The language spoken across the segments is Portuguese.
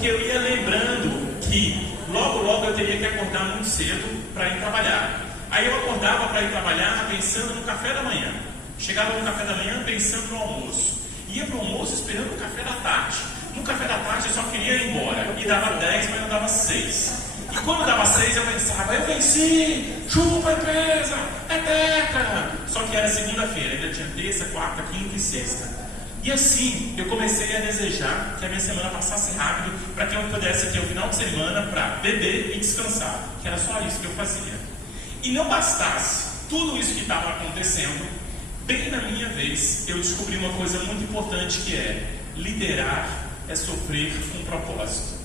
porque eu ia lembrando que logo eu teria que acordar muito cedo para ir trabalhar. Aí eu acordava para ir trabalhar pensando no café da manhã. Chegava no café da manhã pensando no almoço. Ia para o almoço esperando o café da tarde. No café da tarde eu só queria ir embora. E dava 10, mas não dava 6. E quando dava 6 eu pensava, eu venci, chupa a empresa, é teca. Só que era segunda-feira, ainda tinha terça, quarta, quinta e sexta. E assim eu comecei a desejar que a minha semana passasse rápido para que eu pudesse ter o final de semana para beber e descansar. Que era só isso que eu fazia. E não bastasse tudo isso que estava acontecendo, bem na minha vez eu descobri uma coisa muito importante, que é: liderar é sofrer com propósito.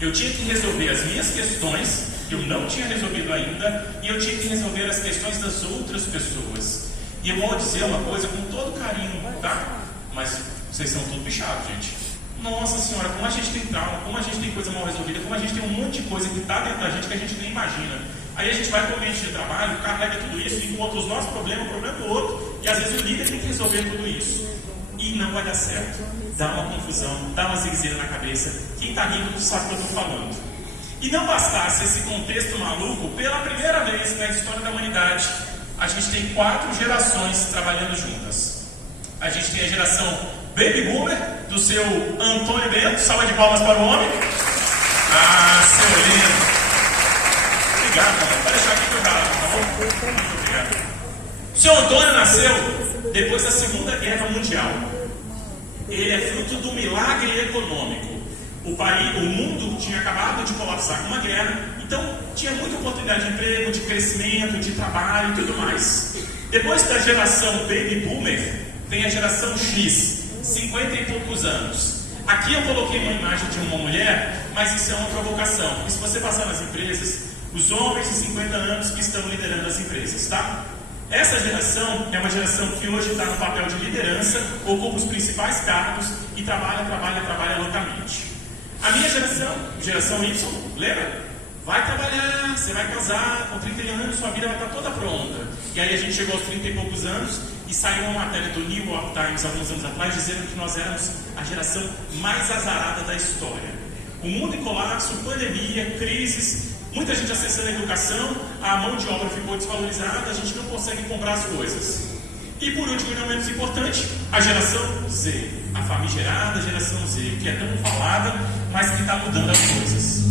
Eu tinha que resolver as minhas questões, que eu não tinha resolvido ainda, e eu tinha que resolver as questões das outras pessoas. E eu vou dizer uma coisa com todo carinho, tá? Mas vocês são tudo bichados, gente. Nossa senhora, como a gente tem trauma, como a gente tem coisa mal resolvida, como a gente tem um monte de coisa que está dentro da gente que a gente nem imagina. Aí a gente vai para o ambiente de trabalho, carrega tudo isso, encontra os nossos problemas, o problema do outro, e às vezes o líder tem que resolver tudo isso. E não vai dar certo. Dá uma confusão, dá uma zigue-zague na cabeça. Quem está rindo sabe o que eu estou falando. E não bastasse esse contexto maluco, pela primeira vez na história da humanidade, a gente tem 4 gerações trabalhando juntas. A gente tem a geração Baby Boomer, do seu Antônio Bento. Salva de palmas para o homem. Ah, seu lindo. Obrigado, mano. Vai deixar aqui que eu gravo, tá bom? Muito obrigado. O seu Antônio nasceu depois da Segunda Guerra Mundial. Ele é fruto do milagre econômico. O mundo tinha acabado de colapsar com uma guerra, então tinha muita oportunidade de emprego, de crescimento, de trabalho e tudo mais. Depois da geração Baby Boomer, vem a geração X, 50 e poucos anos. Aqui eu coloquei uma imagem de uma mulher, mas isso é uma provocação. Porque se você passar nas empresas, os homens de 50 anos que estão liderando as empresas, tá? Essa geração é uma geração que hoje está no papel de liderança, ocupa os principais cargos e trabalha loucamente. A minha geração Y, lembra? Vai trabalhar, você vai casar, com 30 anos sua vida vai estar toda pronta. E aí a gente chegou aos 30 e poucos anos e saiu uma matéria do New York Times alguns anos atrás dizendo que nós éramos a geração mais azarada da história. O mundo em colapso, pandemia, crises, muita gente acessando a educação, a mão de obra ficou desvalorizada, a gente não consegue comprar as coisas. E por último, e não menos importante, a geração Z, a famigerada geração Z, que é tão falada, mas que está mudando as coisas.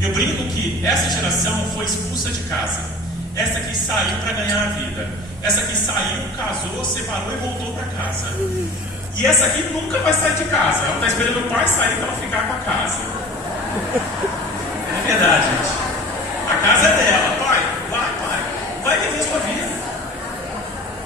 Eu brinco que essa geração foi expulsa de casa. Essa que saiu para ganhar a vida. Essa que saiu, casou, separou e voltou para casa. E essa aqui nunca vai sair de casa. Ela está esperando o pai sair para ela ficar com a casa. É verdade, gente. A casa é dela. Pai, vai viver a sua vida.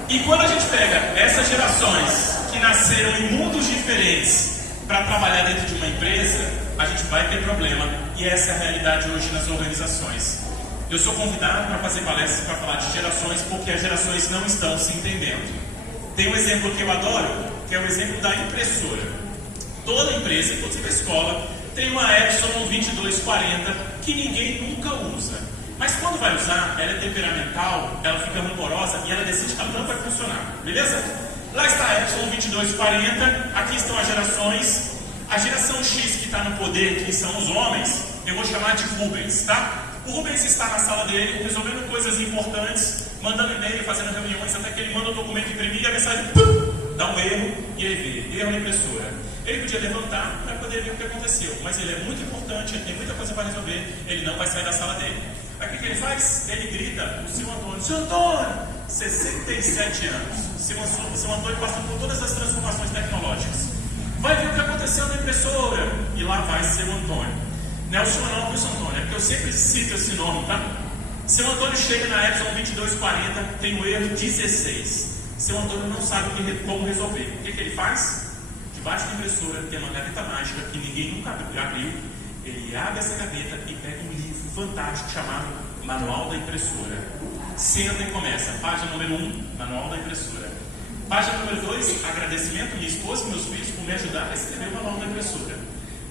E quando a gente pega essas gerações que nasceram em mundos diferentes para trabalhar dentro de uma empresa, a gente vai ter problema. E essa é a realidade hoje nas organizações. Eu sou convidado para fazer palestras para falar de gerações, porque as gerações não estão se entendendo. Tem um exemplo que eu adoro, que é o exemplo da impressora. Toda empresa, inclusive a escola, tem uma Epson 2240 que ninguém nunca usa. Mas quando vai usar, ela é temperamental, ela fica rancorosa e ela decide que ela não vai funcionar. Beleza? Lá está a Epson 2240, aqui estão as gerações. A geração X que está no poder, que são os homens, eu vou chamar de Rubens, tá? O Rubens está na sala dele, resolvendo coisas importantes, mandando e-mail, fazendo reuniões, até que ele manda o documento imprimir e a mensagem dá um erro e ele vê, erro na impressora. Ele podia levantar para poder ver o que aconteceu, mas ele é muito importante, ele tem muita coisa para resolver, ele não vai sair da sala dele. Aí o que ele faz? Ele grita, o seu Antônio, seu Antônio, 67 anos, seu Antônio passou por todas as transformações tecnológicas. Vai ver o que aconteceu na impressora. E lá vai seu Antônio. Não é o seu nome, seu Antônio, é porque eu sempre cito esse nome, tá? Seu Antônio chega na Epson 2240, tem o erro 16. Seu Antônio não sabe como resolver. O que ele faz? Debaixo da impressora tem uma gaveta mágica que ninguém nunca abriu. Ele abre essa gaveta e pega um livro fantástico chamado Manual da Impressora. Senta e começa. Página número 1, Manual da Impressora. Página número 2, agradecimento a minha esposa e meus filhos por me ajudar a escrever o manual da impressora.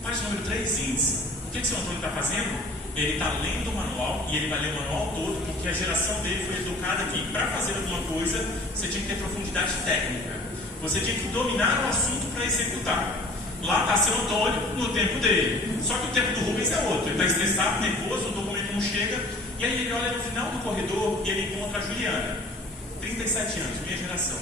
Página número 3, índice. O que o seu Antônio está fazendo? Ele está lendo o manual e ele vai ler o manual todo, porque a geração dele foi educada que para fazer alguma coisa você tinha que ter profundidade técnica. Você tinha que dominar o assunto para executar. Lá está seu Antônio no tempo dele. Só que o tempo do Rubens é outro. Ele está estressado, nervoso, o documento não chega. E aí ele olha no final do corredor e ele encontra a Juliana. 37 anos, minha geração.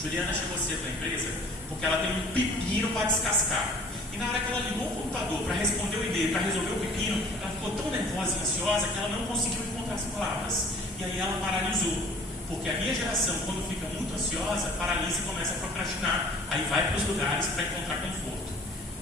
Juliana chegou cedo na empresa porque ela tem um pepino para descascar. E na hora que ela ligou o computador para responder o e-mail, para resolver o pepino, ela ficou tão nervosa e ansiosa que ela não conseguiu encontrar as palavras. E aí ela paralisou. Porque a minha geração, quando fica muito ansiosa, paralisa e começa a procrastinar. Aí vai para os lugares para encontrar conforto.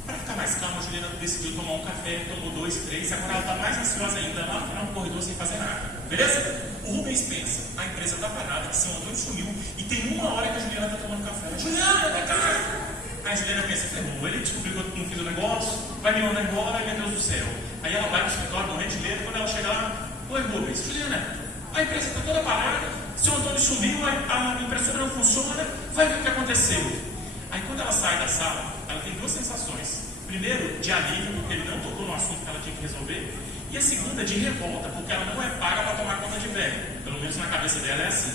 Para ficar mais calma, a Juliana decidiu tomar um café, tomou 2, 3, e agora ela está mais ansiosa ainda, lá no final do corredor sem fazer nada. Beleza? O Rubens pensa, a empresa está parada, seu Antônio sumiu, e tem 1 hora que a Juliana está tomando café. Juliana, vem cá! Aí a Juliana pensa, ferrou, ele descobriu que eu não fiz o negócio, vai me mandar embora, ai meu Deus do céu. Aí ela vai para o escritório, morrendo de medo, quando ela chega lá, oi Rubens, Juliana, a empresa está toda parada, seu Antônio sumiu, a impressora não funciona, vai ver o que aconteceu. Aí quando ela sai da sala, ela tem 2 sensações. Primeiro, de alívio, porque ele não tocou no assunto que ela tinha que resolver. E a segunda, de revolta, porque ela não é paga para tomar conta de velho. Pelo menos na cabeça dela é assim.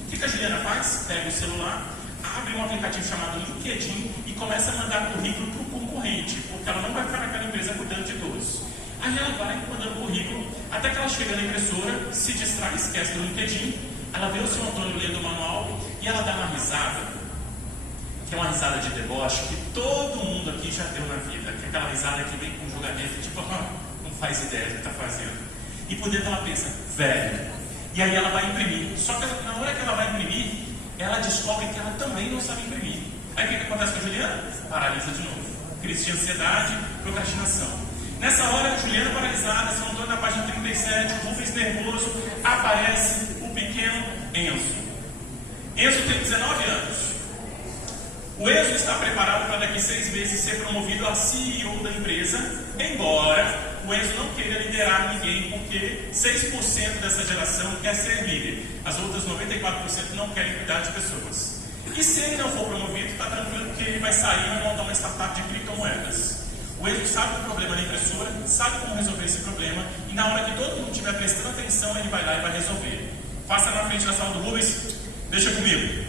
O que a Juliana faz? Pega o celular, abre um aplicativo chamado LinkedIn e começa a mandar currículo para o concorrente, porque ela não vai ficar naquela empresa cuidando de todos. Aí ela vai mandando currículo, até que ela chega na impressora, se distrai, esquece do LinkedIn, ela vê o seu Antônio lendo o manual e ela dá uma risada, que é uma risada de deboche que todo mundo aqui já deu na vida, que é aquela risada que vem com julgamento, tipo, não faz ideia do que está fazendo. E por dentro ela pensa, velho. E aí ela vai imprimir. Só que na hora que ela vai imprimir, ela descobre que ela também não sabe imprimir. Aí o que acontece com a Juliana? Paralisa de novo. Crise de ansiedade, procrastinação. Nessa hora, a Juliana paralisada, seu Antônio na página 37, o Rubens nervoso, aparece o pequeno Enzo. Enzo tem 19 anos. O Enzo está preparado para daqui 6 meses ser promovido a CEO da empresa, embora o Enzo não queira liderar ninguém, porque 6% dessa geração quer ser líder. As outras 94% não querem cuidar de pessoas. E se ele não for promovido, está tranquilo que ele vai sair e vai montar uma startup de criptomoedas. O Enzo sabe o problema da impressora, sabe como resolver esse problema, e na hora que todo mundo estiver prestando atenção, ele vai lá e vai resolver. Passa na frente da sala do Rubens, deixa comigo.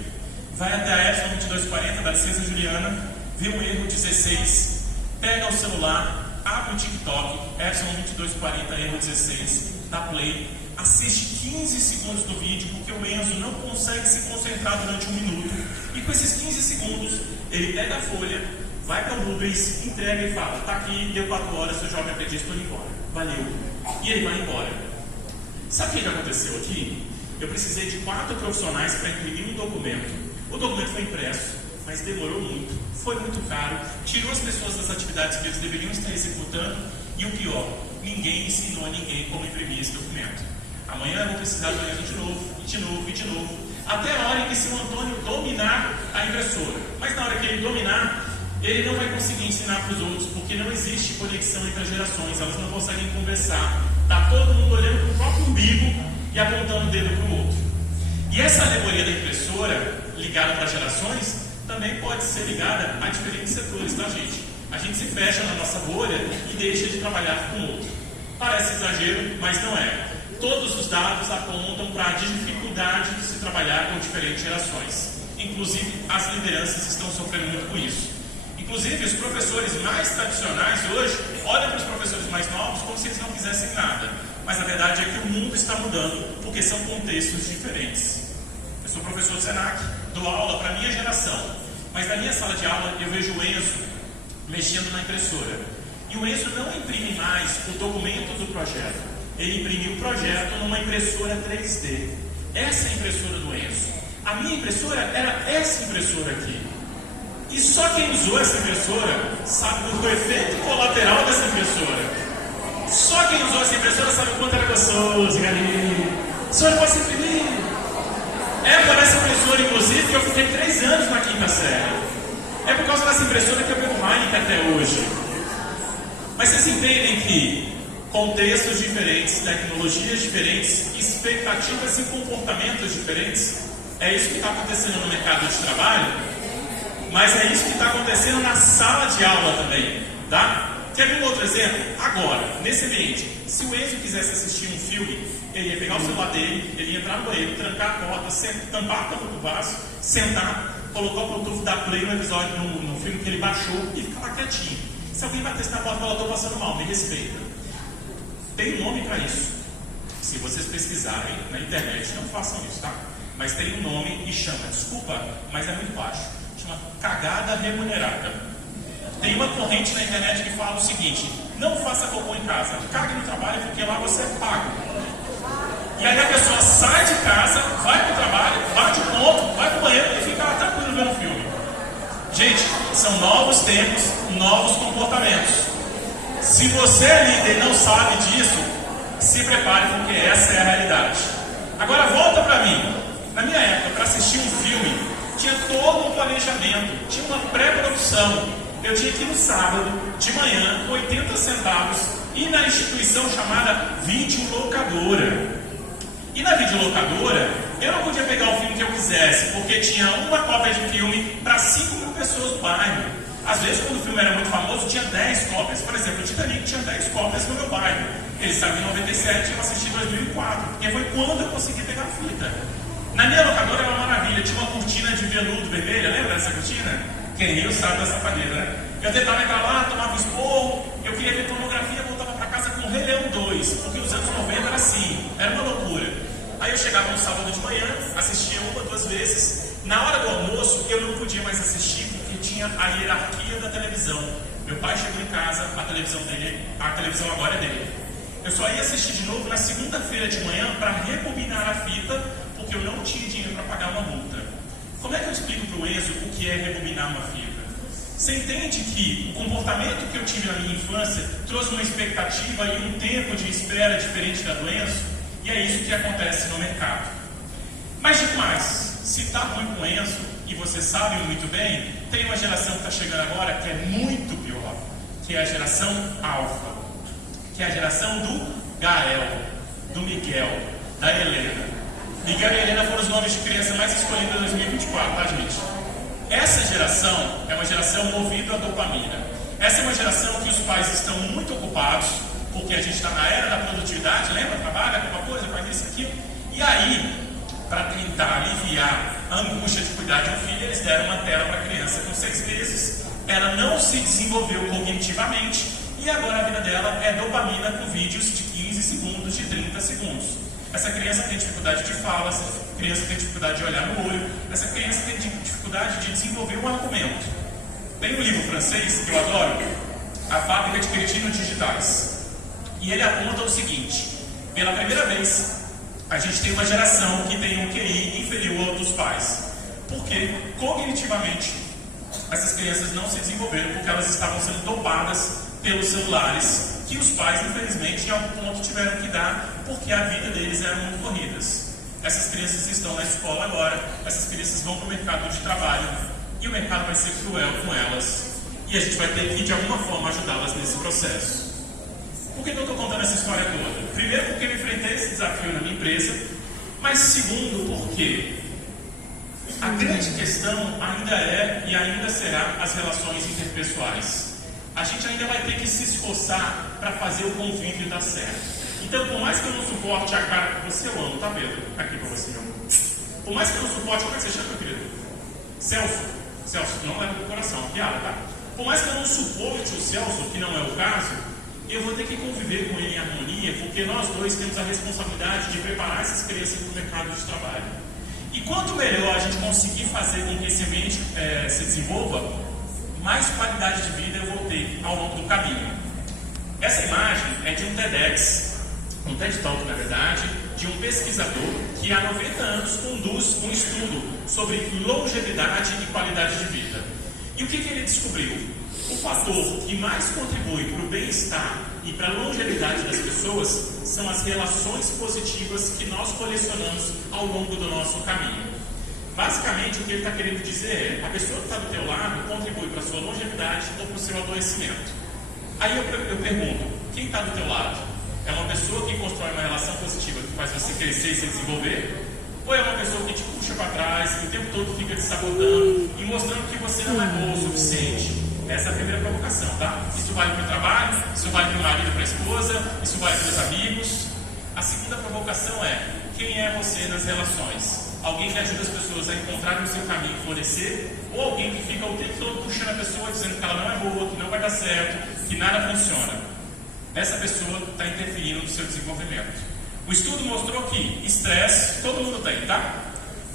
Vai até a Epson 2240, dá licença Juliana, vê um erro 16, pega o celular, abre o TikTok, Epson 2240, erro 16, dá play, assiste 15 segundos do vídeo, porque o Enzo não consegue se concentrar durante 1 minuto, e com esses 15 segundos, ele pega a folha, vai para o Rubens, entrega e fala, tá aqui, deu 4 horas, seu jovem aprendiz, estou indo embora, valeu, e ele vai embora. Sabe o que aconteceu aqui? Eu precisei de 4 profissionais para imprimir um documento. O documento foi impresso, mas demorou muito, foi muito caro, tirou as pessoas das atividades que eles deveriam estar executando, e o pior, ninguém ensinou a ninguém como imprimir esse documento. Amanhã eu vou precisar do Enzo de novo, e de novo, e de novo, até a hora em que seu Antônio dominar a impressora. Mas na hora que ele dominar, ele não vai conseguir ensinar para os outros, porque não existe conexão entre as gerações, elas não conseguem conversar. Está todo mundo olhando para o próprio umbigo e apontando o dedo para o outro. E essa alegoria da impressora, ligada para gerações, também pode ser ligada a diferentes setores, tá, gente? A gente se fecha na nossa bolha e deixa de trabalhar com o outro. Parece exagero, mas não é. Todos os dados apontam para a dificuldade de se trabalhar com diferentes gerações. Inclusive, as lideranças estão sofrendo muito com isso. Inclusive, os professores mais tradicionais hoje olham para os professores mais novos como se eles não fizessem nada. Mas a verdade é que o mundo está mudando, porque são contextos diferentes. Eu sou professor de Senac, dou aula para a minha geração, mas na minha sala de aula eu vejo o Enzo mexendo na impressora. E o Enzo não imprime mais o documento do projeto, ele imprimiu o projeto numa impressora 3D. Essa é a impressora do Enzo. A minha impressora era essa impressora aqui. E só quem usou essa impressora sabe do efeito colateral dessa impressora. Só quem usou essa impressora sabe o quanto era gostoso, galinha. Só eu posso imprimir. É por essa impressora, inclusive, que eu fiquei 3 anos na 5ª série. É por causa dessa impressora que eu bebo Heineken até hoje. Mas vocês entendem que contextos diferentes, tecnologias diferentes, expectativas e comportamentos diferentes, é isso que está acontecendo no mercado de trabalho, mas é isso que está acontecendo na sala de aula também, tá? Quer ver um outro exemplo? Agora, nesse ambiente, se o Enzo quisesse assistir um filme, ele ia pegar o celular dele, ele ia entrar no banheiro, trancar a porta, tampar a tampa do vaso, sentar, colocar o Bluetooth da Play no episódio, no filme que ele baixou e ficar lá quietinho. Se alguém batesse na porta e falar, estou passando mal, me respeita. Tem um nome para isso. Se vocês pesquisarem na internet, não façam isso, tá? Mas tem um nome e chama, desculpa, mas é muito baixo. Chama cagada remunerada. Tem uma corrente na internet que fala o seguinte: não faça cocô em casa, cague no trabalho porque lá você é pago. E aí a pessoa sai de casa, vai para o trabalho, bate o ponto, vai para o banheiro e fica lá tranquilo vendo um filme. Gente, são novos tempos, novos comportamentos. Se você é líder e não sabe disso, se prepare porque essa é a realidade. Agora volta para mim. Na minha época, para assistir um filme, tinha todo um planejamento, tinha uma pré-produção. Eu tinha que ir no sábado, de manhã, com 80 centavos, ir na instituição chamada videolocadora. E na videolocadora, eu não podia pegar o filme que eu quisesse, porque tinha uma cópia de filme para 5.000 pessoas do bairro. Às vezes, quando o filme era muito famoso, tinha 10 cópias. Por exemplo, o Titanic tinha 10 cópias no meu bairro. Ele saiu em 97 e eu assisti em 2004, porque foi quando eu consegui pegar a fita. Na minha locadora era uma maravilha, tinha uma cortina de veludo vermelha, lembra dessa cortina? Quem riu sabe da safadeza, né? Eu tentava entrar lá, tomava um esporro, eu queria ver pornografia, voltava para casa com Rei Leão 2, porque os anos 90 era assim, era uma loucura. Aí eu chegava no sábado de manhã, assistia 1 ou 2 vezes. Na hora do almoço, eu não podia mais assistir, porque tinha a hierarquia da televisão. Meu pai chegou em casa, a televisão agora é dele. Eu só ia assistir de novo na segunda-feira de manhã para rebobinar a fita, porque eu não tinha dinheiro para pagar uma multa. Como é que eu explico para o Enzo o que é rebobinar uma fita? Você entende que o comportamento que eu tive na minha infância trouxe uma expectativa e um tempo de espera diferente da do Enzo? E é isso que acontece no mercado. Mas digo mais, se está ruim com o Enzo, e você sabe muito bem, tem uma geração que está chegando agora que é muito pior, que é a geração Alfa, que é a geração do Gael, do Miguel, da Helena. Miguel e Helena foram os nomes de criança mais escolhidos em 2024, tá, gente? Essa geração é uma geração movida à dopamina. Essa é uma geração que os pais estão muito ocupados, porque a gente está na era da produtividade, lembra? Trabalha com uma coisa, faz isso, aquilo. E aí, para tentar aliviar a angústia de cuidar de um filho, eles deram uma tela para a criança com 6 meses. Ela não se desenvolveu cognitivamente e agora a vida dela é dopamina com vídeos de 15 segundos, de 30 segundos. Essa criança tem dificuldade de fala, essa criança tem dificuldade de olhar no olho, essa criança tem dificuldade de desenvolver um argumento. Tem um livro francês que eu adoro, A Fábrica de Cretinos Digitais. E ele aponta o seguinte: pela primeira vez, a gente tem uma geração que tem um QI inferior ao dos pais. Porque, cognitivamente, essas crianças não se desenvolveram porque elas estavam sendo dopadas pelos celulares, que os pais, infelizmente, em algum ponto tiveram que dar, porque a vida deles era muito corridas. Essas crianças estão na escola agora, essas crianças vão para o mercado de trabalho, e o mercado vai ser cruel com elas. E a gente vai ter que, de alguma forma, ajudá-las nesse processo. Por que eu estou contando essa história toda? Primeiro, porque eu enfrentei esse desafio na minha empresa, mas segundo, porque a grande questão ainda é e ainda será as relações interpessoais. A gente ainda vai ter que se esforçar para fazer o convívio dar certo. Então, por mais que eu não suporte a cara que você, eu amo, tá, Pedro? Aqui para você, meu amor. Por mais que eu não suporte, como é que você chama, meu querido? Celso. Celso, não leva do coração, piada, tá? Por mais que eu não suporte o Celso, que não é o caso, eu vou ter que conviver com ele em harmonia, porque nós dois temos a responsabilidade de preparar essas crianças para o mercado de trabalho. E quanto melhor a gente conseguir fazer com que esse ambiente se desenvolva, mais qualidade de vida eu vou ter ao longo do caminho. Essa imagem é de um TEDx, um TED Talk, na verdade, de um pesquisador que há 90 anos conduz um estudo sobre longevidade e qualidade de vida. E o que ele descobriu? O fator que mais contribui para o bem-estar e para a longevidade das pessoas são as relações positivas que nós colecionamos ao longo do nosso caminho. Basicamente, o que ele está querendo dizer é: a pessoa que está do teu lado contribui para a sua longevidade ou para o seu adoecimento. Aí eu pergunto, quem está do teu lado? É uma pessoa que constrói uma relação positiva que faz você crescer e se desenvolver? Ou é uma pessoa que te puxa para trás e o tempo todo fica te sabotando e mostrando que você não é bom o suficiente? Essa é a primeira provocação, tá? Isso vale para o trabalho, isso vale para o marido, para a esposa, isso vale para os amigos. A segunda provocação é: quem é você nas relações? Alguém que ajuda as pessoas a encontrarem o seu caminho e florescer, ou alguém que fica o tempo todo puxando a pessoa, dizendo que ela não é boa, que não vai dar certo, que nada funciona. Essa pessoa está interferindo no seu desenvolvimento. O estudo mostrou que estresse todo mundo tem, tá?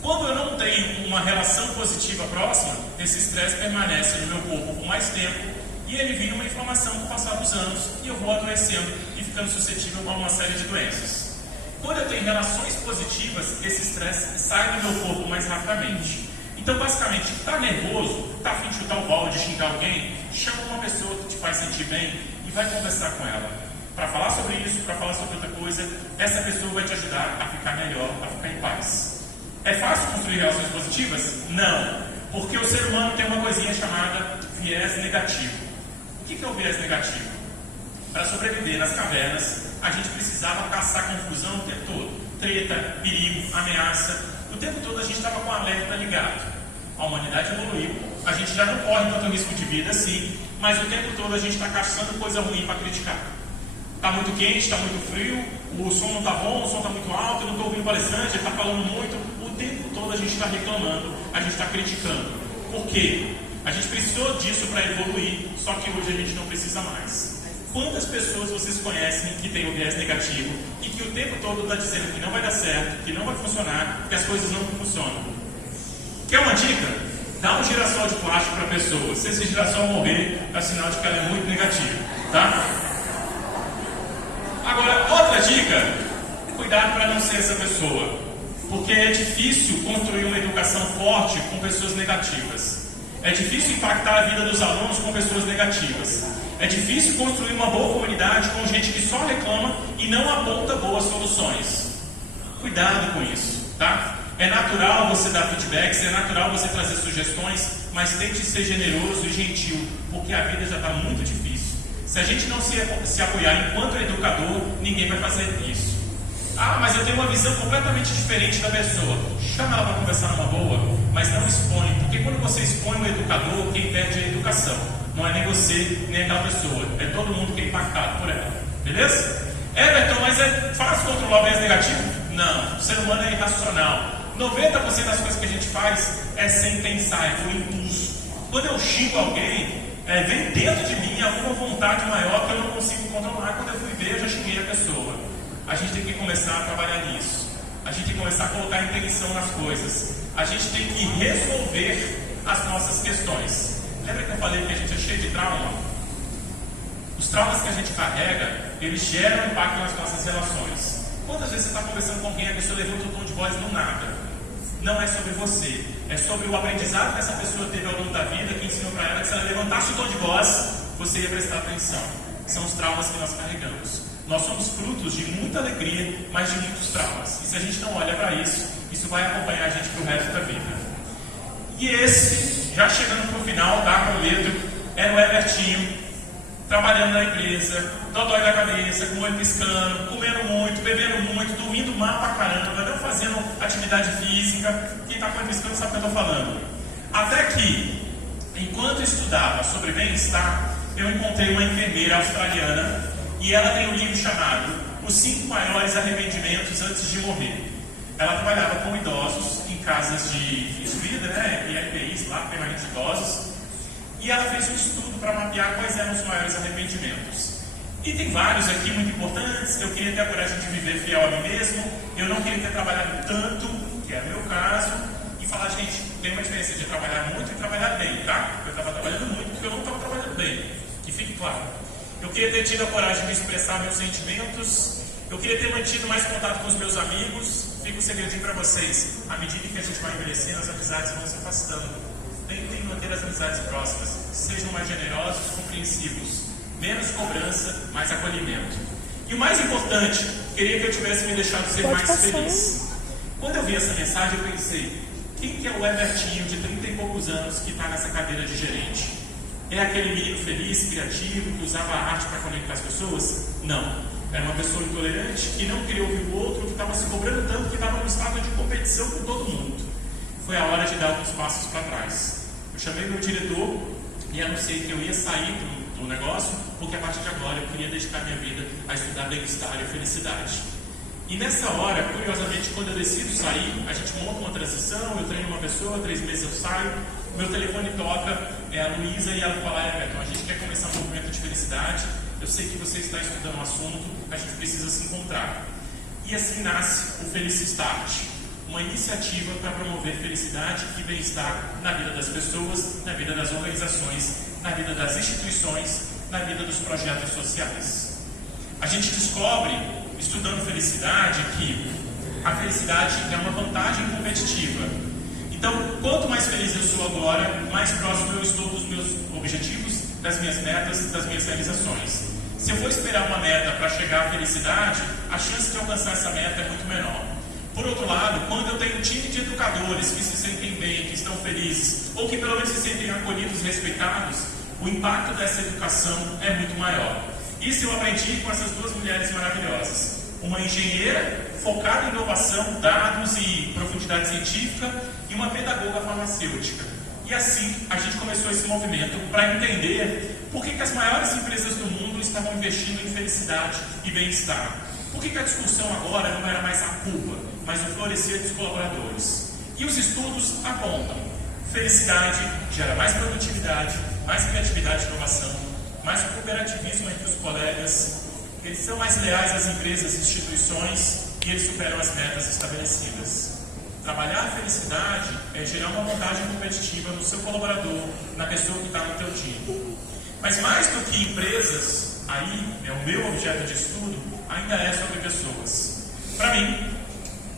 Quando eu não tenho uma relação positiva próxima, esse estresse permanece no meu corpo por mais tempo e ele vira uma inflamação com o passar dos anos e eu vou adoecendo e ficando suscetível a uma série de doenças. Quando eu tenho relações positivas, esse estresse sai do meu corpo mais rapidamente. Então, basicamente, está nervoso, está a fim de chutar o balde, de xingar alguém, chama uma pessoa que te faz sentir bem e vai conversar com ela. Para falar sobre isso, para falar sobre outra coisa, essa pessoa vai te ajudar a ficar melhor, a ficar em paz. É fácil construir relações positivas? Não. Porque o ser humano tem uma coisinha chamada viés negativo. O que é o viés negativo? Para sobreviver nas cavernas, a gente precisava caçar confusão o tempo todo. Treta, perigo, ameaça. O tempo todo a gente estava com o alerta ligado. A humanidade evoluiu, a gente já não corre tanto risco de vida assim, mas o tempo todo a gente está caçando coisa ruim para criticar. Está muito quente, está muito frio, o som não está bom, o som está muito alto, eu não estou ouvindo o palestrante, ele está falando muito. O tempo todo a gente está reclamando, a gente está criticando. Por quê? A gente precisou disso para evoluir, só que hoje a gente não precisa mais. Quantas pessoas vocês conhecem que tem o viés negativo e que o tempo todo está dizendo que não vai dar certo, que não vai funcionar, que as coisas não funcionam? Quer uma dica? Dá um girassol de plástico para a pessoa. Se esse girassol morrer, é sinal de que ela é muito negativa, tá? Agora, outra dica, cuidado para não ser essa pessoa, porque é difícil construir uma educação forte com pessoas negativas. É difícil impactar a vida dos alunos com pessoas negativas. É difícil construir uma boa comunidade com gente que só reclama e não aponta boas soluções. Cuidado com isso, tá? É natural você dar feedbacks, é natural você trazer sugestões, mas tente ser generoso e gentil, porque a vida já está muito difícil. Se a gente não se apoiar enquanto educador, ninguém vai fazer isso. Ah, mas eu tenho uma visão completamente diferente da pessoa. Chama ela para conversar numa boa, mas não expõe, porque quando você expõe o educador, quem perde é a educação. Não é nem você, nem aquela pessoa. É todo mundo que é impactado por ela. Beleza? Everton, mas é fácil controlar o viés negativo? Não. O ser humano é irracional. 90% das coisas que a gente faz é sem pensar, é por impulso. Quando eu xingo alguém, vem dentro de mim alguma vontade maior que eu não consigo controlar. Quando eu fui ver, eu já xinguei a pessoa. A gente tem que começar a trabalhar nisso. A gente tem que começar a colocar intenção nas coisas. A gente tem que resolver as nossas questões. Lembra que eu falei que a gente é cheio de trauma? Os traumas que a gente carrega, eles geram impacto nas nossas relações. Quantas vezes você está conversando com alguém e a pessoa levanta o tom de voz no nada? Não é sobre você, é sobre o aprendizado que essa pessoa teve ao longo da vida, que ensinou para ela que se ela levantasse o tom de voz, você ia prestar atenção. São os traumas que nós carregamos. Nós somos frutos de muita alegria, mas de muitos traumas. E se a gente não olha para isso, isso vai acompanhar a gente para o resto da vida. E esse, já chegando para o final, tá, Carleto, era o Evertinho, trabalhando na empresa, dodói da cabeça, com o olho piscando, comendo muito, bebendo muito, dormindo mal pra caramba, não fazendo atividade física. Quem está com o olho piscando sabe o que eu estou falando. Até que, enquanto eu estudava sobre bem-estar, eu encontrei uma enfermeira australiana e ela tem um livro chamado Os 5 Maiores Arrependimentos Antes de Morrer. Ela trabalhava com idosos em casas de vida, né, e IPIs lá, permanentes de idosos, e ela fez um estudo para mapear quais eram os maiores arrependimentos. E tem vários aqui muito importantes. Eu queria ter a coragem de viver fiel a mim mesmo, eu não queria ter trabalhado tanto, que é o meu caso, e falar, gente, tem uma diferença de trabalhar muito e trabalhar bem, tá? Eu estava trabalhando muito porque eu não estava trabalhando bem, que fique claro. Eu queria ter tido a coragem de expressar meus sentimentos, eu queria ter mantido mais contato com os meus amigos. Fica um segredinho para vocês: à medida que a gente vai envelhecendo, as amizades vão se afastando. Tentem manter as amizades próximas, sejam mais generosos, compreensivos, menos cobrança, mais acolhimento. E o mais importante, queria que eu tivesse me deixado ser mais feliz. Quando eu vi essa mensagem, eu pensei: quem que é o Evertinho de 30 e poucos anos que está nessa cadeira de gerente? É aquele menino feliz, criativo, que usava a arte para conectar as pessoas? Não. Era uma pessoa intolerante, que não queria ouvir o outro, que estava se cobrando tanto, que estava no estado de competição com todo mundo. Foi a hora de dar alguns passos para trás. Eu chamei meu diretor e anunciei que eu ia sair do negócio, porque a partir de agora eu queria dedicar minha vida a estudar bem-estar e felicidade. E nessa hora, curiosamente, quando eu decido sair, a gente monta uma transição, eu treino uma pessoa, 3 meses eu saio, meu telefone toca, é a Luísa, e ela fala: Everton, a gente quer começar um movimento de felicidade, eu sei que você está estudando o assunto, a gente precisa se encontrar. E assim nasce o Felicistart, uma iniciativa para promover felicidade e bem-estar na vida das pessoas, na vida das organizações, na vida das instituições, na vida dos projetos sociais. A gente descobre, estudando felicidade, que a felicidade é uma vantagem competitiva. Então, quanto mais feliz eu sou agora, mais próximo eu estou dos meus objetivos, das minhas metas, das minhas realizações. Se eu for esperar uma meta para chegar à felicidade, a chance de alcançar essa meta é muito menor. Por outro lado, quando eu tenho um time de educadores que se sentem bem, que estão felizes, ou que pelo menos se sentem acolhidos, respeitados, o impacto dessa educação é muito maior. Isso eu aprendi com essas duas mulheres maravilhosas. Uma engenheira focada em inovação, dados e profundidade científica, e uma pedagoga farmacêutica. E assim a gente começou esse movimento para entender por que as maiores empresas do mundo estavam investindo em felicidade e bem-estar. Por que a discussão agora não era mais a culpa, mas o florescer dos colaboradores? E os estudos apontam: felicidade gera mais produtividade, mais criatividade e inovação, mais cooperativismo entre os colegas, eles são mais leais às empresas e instituições e eles superam as metas estabelecidas. Trabalhar a felicidade é gerar uma vantagem competitiva no seu colaborador, na pessoa que está no teu time. Mas mais do que empresas, aí é o meu objeto de estudo, ainda é sobre pessoas. Para mim,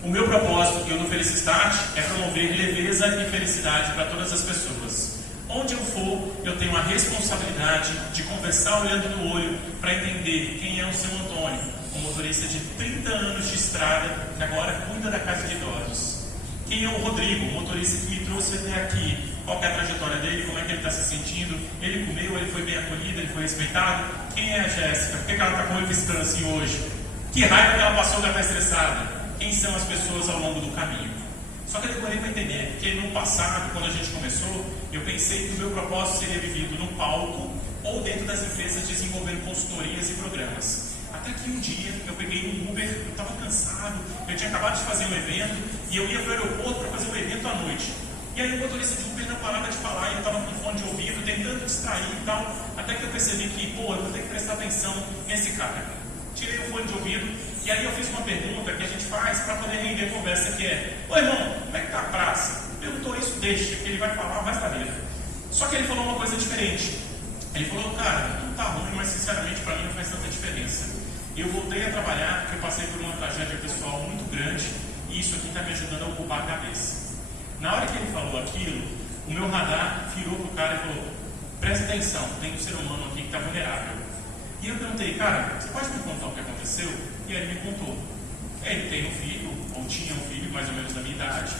o meu propósito e o do Felicistart é promover leveza e felicidade para todas as pessoas. Onde eu for, eu tenho a responsabilidade de conversar olhando no olho para entender quem é o seu Antônio, um motorista de 30 anos de estrada que agora cuida da casa de idosos. Quem é o Rodrigo, o motorista que me trouxe até aqui, qual é a trajetória dele, como é que ele está se sentindo, ele comeu, ele foi bem acolhido, ele foi respeitado. Quem é a Jéssica, por que ela está com ele visitando assim hoje? Que raiva que ela passou de estar estressada? Quem são as pessoas ao longo do caminho? Só que eu demorei para entender, porque no passado, quando a gente começou, eu pensei que o meu propósito seria vivido no palco ou dentro das empresas desenvolvendo consultorias e programas. Até que um dia eu peguei um Uber, eu estava cansado, eu tinha acabado de fazer um evento e eu ia para o aeroporto para fazer um evento à noite. E aí o motorista de Uber não parava de falar e eu estava com fone de ouvido, tentando distrair e tal, até que eu percebi que, eu vou ter que prestar atenção nesse cara. Tirei o fone de ouvido e aí eu fiz uma pergunta que a gente faz para poder render a conversa, que é: ô irmão, como é que tá a praça? Perguntou isso, deixa, que ele vai falar mais da vida. Só que ele falou uma coisa diferente. Ele falou: cara, não tá ruim, mas sinceramente para mim não faz tanta diferença. Eu voltei a trabalhar porque eu passei por uma tragédia pessoal muito grande e isso aqui está me ajudando a ocupar a cabeça. Na hora que ele falou aquilo, o meu radar virou pro cara e falou: presta atenção, tem um ser humano aqui que está vulnerável. E eu perguntei: cara, você pode me contar o que aconteceu? E aí ele me contou. Ele tem um filho, ou tinha um filho mais ou menos da minha idade,